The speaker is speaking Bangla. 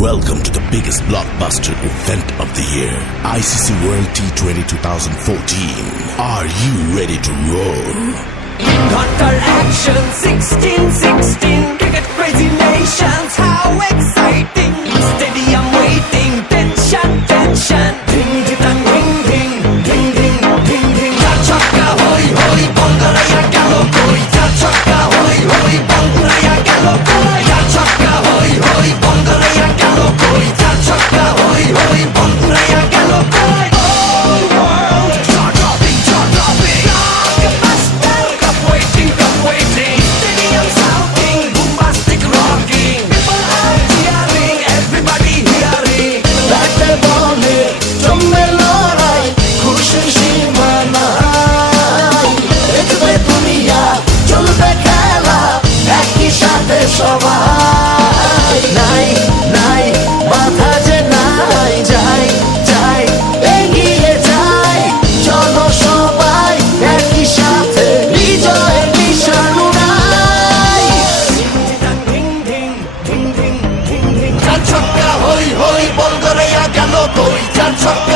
Welcome to the biggest blockbuster event of the year, ICC World T20 2014. Are you ready to roll? Hunter action 16-16, cricket crazy nations, how exciting! Stadium waiting, tension, tension. Ding ding ding ding ding ding ding ding. Ja chakka hoi hoi, Bangalaya gelo koi. Ja chakka hoi hoi, Bangalaya gelo koi. Ja chakka hoi hoi, Bangalaya gelo koi. Ja chakka hoi hoi, Bangalaya gelo koi. All world jaw-dropping, jaw-dropping. Blockbuster, cup waiting, cup waiting. Stadium shouting, bombastic rocking. People are cheering, everybody hearing. ব্যাটে বলে জমবে লড়াই, খুশির সীমা নাই। দেখবে দুনিয়া, চলবে খেলা, একই সাথে সবাই। নাই নাই বাধা যে নাই, যাই যাই এগিয়ে যাই। চলো সবাই একই সাথে বিজয়ের নিশান উড়াই। Ding ding ding ding ding ding. চার ছক্কা হই হই, বল গড়াইয়া গেল কই। চার ছক্কা